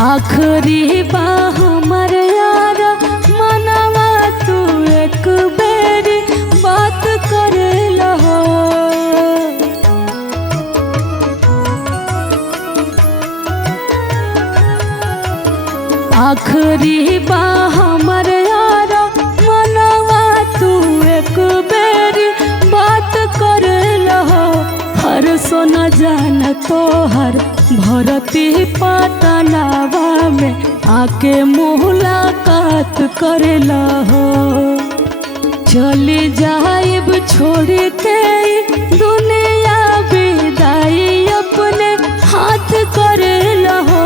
आखरी बा हमर यार मनवा तू एक बेरी बात करे लहो। आखरी बा हमर यार मनवा तू एक बेरी बात करे लहो। हर सोना जान तोहर भरती पटनावा में आके मुलाकात करे लहो। चली जाइब छोड़ के दुनिया विदाई अपने हाथ करे लहो।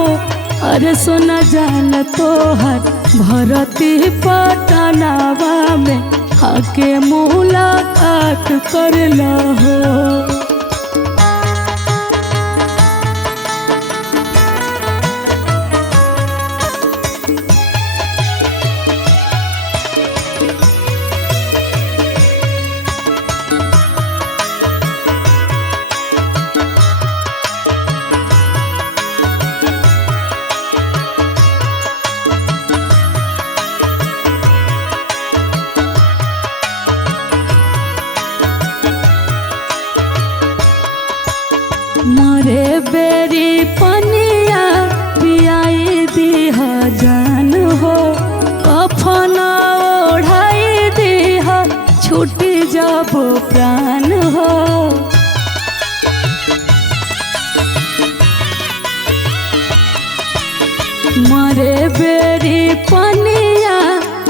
अरे सोना जान तोहर भरती पटनावा में आके मुलाकात करे लहो। मरे बेरी पनिया पियाई दीह जान हो। कफना ओढ़ाई दीह छूटी जब प्राण हो। मरे बेरी पनिया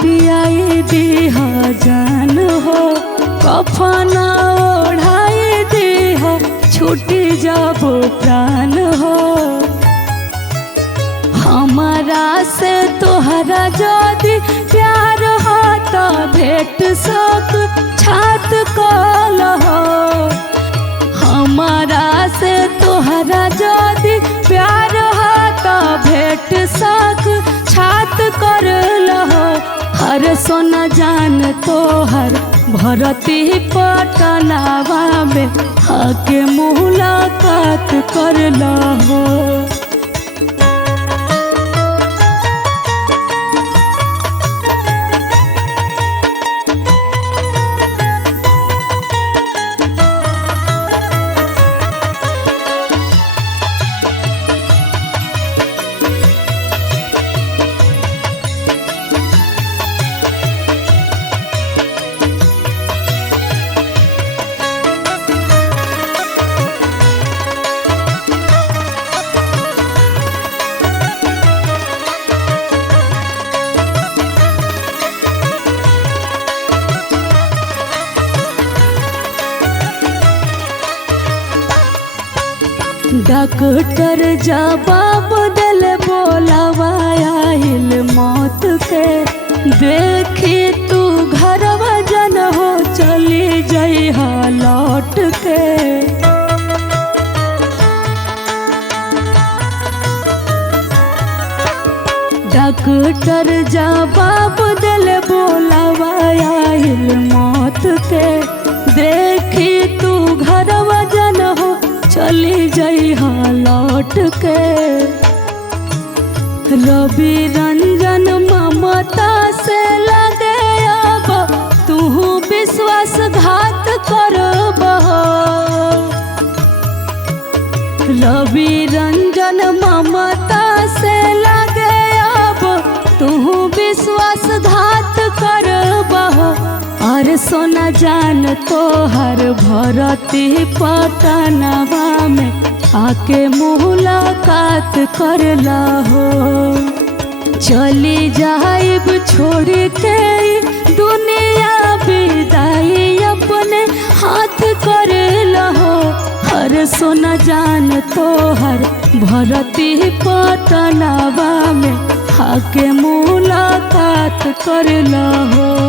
पियाई दीह जान हो। कफना ओढ़ाई दीह छूटी जब प्राण हो। हमारा से तोहरा यदि प्यार हो तो भेट सक छात कल हो। हमारा से तोहरा यदि प्यार हो तो भेट सक छात कर लहो। हर सोना जान तोहर भरती पटनावा में आके मुलाकात कर लहो। डॉक्टर जवाब दिल बोलावा आइल मौत के। देखी तू घरवा जन हो चली जइहा लौट के। डॉक्टर जवाब दिल बोलावा आइल मौत के। देखी तू घरवा जन हो चली जइहा लौट के। रवि रंजन ममता से लगे अब तू विश्वासघात करबहो। रवि रंजन ममता से लगे अब तू विश्वासघात करबहो। और सोना जान तोहर भरती पटनावा में आके मुलाकात कर लहो। चली जाइब छोड़ के दुनिया विदाई अपने हाथ कर लहो। हर सोना जान तोहर भरती पटनावा में आके मुलाकात कर लहो।